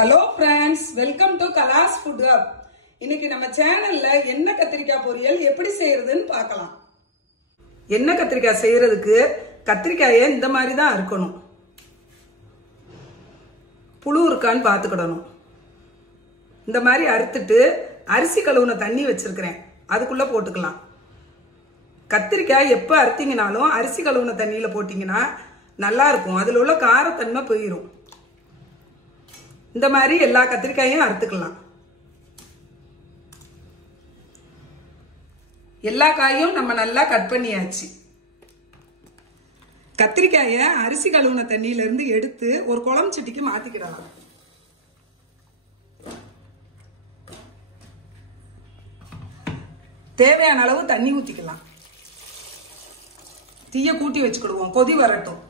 Hello friends, welcome to Kala's Food Hub. இன்னைக்கு நம்ம சேனல்ல எண்ணெய் கத்திரிக்காய் பொரியல் எப்படி செய்யறதுன்னு பார்க்கலாம். எண்ணெய் கத்திரிக்காய் செய்யறதுக்கு கத்திரிக்காயை இந்த மாதிரி தான் அறுக்கணும். புழு இருக்கான்னு பார்த்துக்கிடணும். இந்த மாதிரி அறுத்துட்டு அரிசி கழுவுன தண்ணி வச்சிருக்கிறேன். அதுக்குள்ள போட்டுக்கலாம். கத்திரிக்காய் எப்ப அறுத்தீங்கனாலும் அரிசி கழுவுன தண்ணியில போட்டீங்கன்னா நல்லா இருக்கும். அதுல உள்ள காரத்தன்மை போயிடும். இந்த மாதிரி எல்லா கத்திரிக்காயும் அறுத்துக்கலாம். எல்லா காயும் நம்ம நல்லா கட் பண்ணியாச்சு. கத்திரிக்காயை அரிசி கழுவுன தண்ணியில இருந்து எடுத்து ஒரு குழம்பு சட்டிக்கு மாத்திக்கிடலாம். தேவையான அளவு தண்ணி ஊத்திக்கலாம். தீய கூட்டி வச்சுக்கிடுவோம். கொதி வரட்டும்.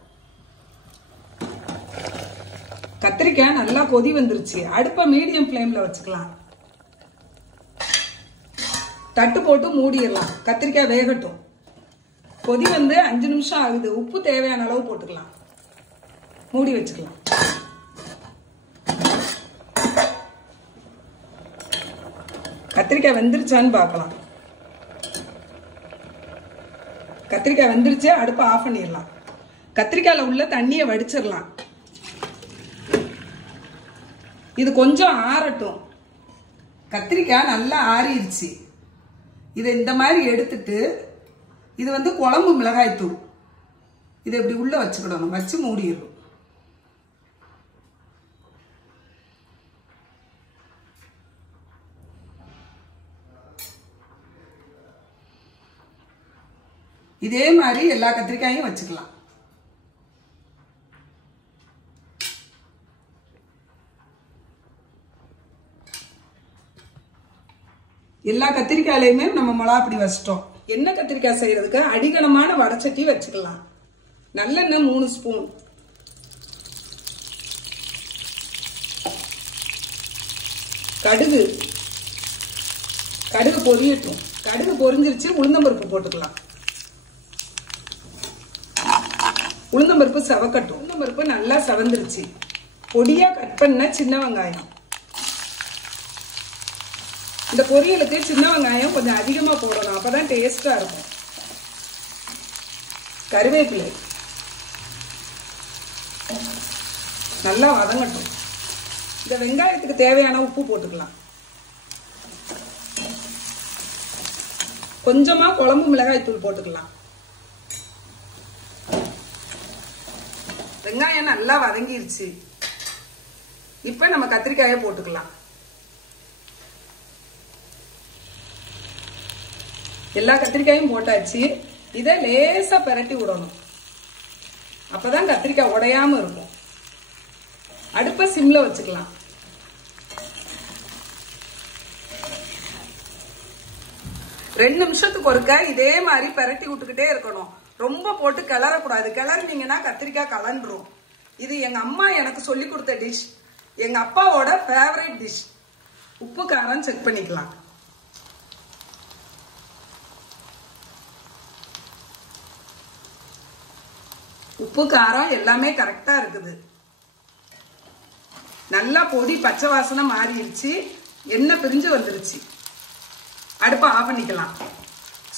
கத்திரிக்காய் நல்லா கொதி வந்துருச்சு. அடுப்பை மீடியம் ஃப்ளேம்ல வச்சுக்கலாம். தட்டு போட்டு மூடிடலாம். கத்திரிக்காய் வேகட்டும். கொதி வந்து 5 நிமிஷம் ஆகுது. உப்பு தேவையான அளவு போட்டுக்கலாம். மூடி வச்சுக்கலாம். கத்திரிக்காய் வெந்துருச்சான்னு பார்க்கலாம். கத்திரிக்காய் வெந்துருச்சு. அடுப்பை ஆஃப் பண்ணிடலாம். கத்திரிக்காயில உள்ள தண்ணியை வடிச்சிடலாம். இது கொஞ்சம் ஆறட்டும். கத்திரிக்காய் நல்லா ஆறிடுச்சு. இதை இந்த மாதிரி எடுத்துட்டு இது வந்து குழம்பு மிளகாய் தூள். இதை இப்படி உள்ள வச்சுக்கிடணும். வச்சு மூடிடும். இதே மாதிரி எல்லா கத்திரிக்காயும் வச்சுக்கலாம். எல்லா கத்திரிக்காயிலையுமே நம்ம மிளகாப்பொடி வச்சிட்டோம். எண்ணெய் கத்திரிக்காய் செய்யறதுக்கு அடிகனமான வடச்சட்டி வச்சுக்கலாம். நல்லெண்ணெய் 3 ஸ்பூன். கடுகு பொரியட்டும். கடுகு பொரிஞ்சிருச்சு. உளுந்தம்பருப்பு போட்டுக்கலாம். உளுந்தம்பருப்பு செவக்கட்டும். உளுந்தம்பருப்பு நல்லா செவந்துருச்சு. பொடியா கட் பண்ண சின்ன வெங்காயம். இந்த பொரியலுக்கு சின்ன வெங்காயம் கொஞ்சம் அதிகமா போடணும். அப்பதான் டேஸ்டா இருக்கும். கருவேப்பிலை நல்லா வதங்கட்டும். இந்த வெங்காயத்துக்கு தேவையான உப்பு போட்டுக்கலாம். கொஞ்சமா குழம்பு மிளகாய் தூள் போட்டுக்கலாம். வெங்காயம் நல்லா வதங்கிருச்சு. இப்ப நம்ம கத்திரிக்காயை போட்டுக்கலாம். எல்லா கத்திரிக்காயும் போட்டாச்சு. இதை லேசா பிரட்டி விடணும். அப்பதான் கத்திரிக்காய் உடையாம இருக்கும். அடுப்பை சிம்ல வச்சுக்கலாம். ரெண்டு நிமிஷத்துக்கு ஒருக்க இதே மாதிரி பிரட்டி விட்டுக்கிட்டே இருக்கணும். ரொம்ப போட்டு கிளறக்கூடாது. கிளறினீங்கன்னா கத்திரிக்காய் கலண்டுரும். இது எங்க அம்மா எனக்கு சொல்லி கொடுத்த டிஷ். எங்க அப்பாவோட ஃபேவரட் டிஷ். உப்பு காரம் செக் பண்ணிக்கலாம். உப்பு காரம் எல்லாமே கரெக்டா இருக்குது. நல்லா பொடி பச்சை வாசனை மாறிடுச்சு. எண்ணெய் பிரிஞ்சு வந்துருச்சு. அடுப்பை ஆஃப் பண்ணிக்கலாம்.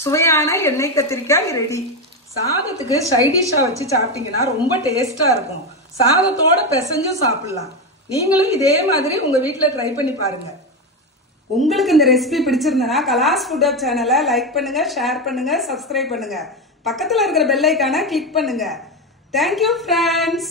சுவையான எண்ணெய் கத்திரிக்காய் ரெடி. சாதத்துக்கு சைடிஷா வச்சு சாப்பிட்டீங்கன்னா ரொம்ப டேஸ்டா இருக்கும். சாதத்தோட பிசைஞ்சும் சாப்பிடலாம். நீங்களும் இதே மாதிரி உங்க வீட்டுல ட்ரை பண்ணி பாருங்க. உங்களுக்கு இந்த ரெசிபி பிடிச்சிருந்தனா கலாஸ் ஃபுட் ஹப் சேனலை லைக் பண்ணுங்க, ஷேர் பண்ணுங்க, சப்ஸ்கிரைப் பண்ணுங்க. பக்கத்துல இருக்கிற பெல் ஐகானை கிளிக் பண்ணுங்க. Thank you friends.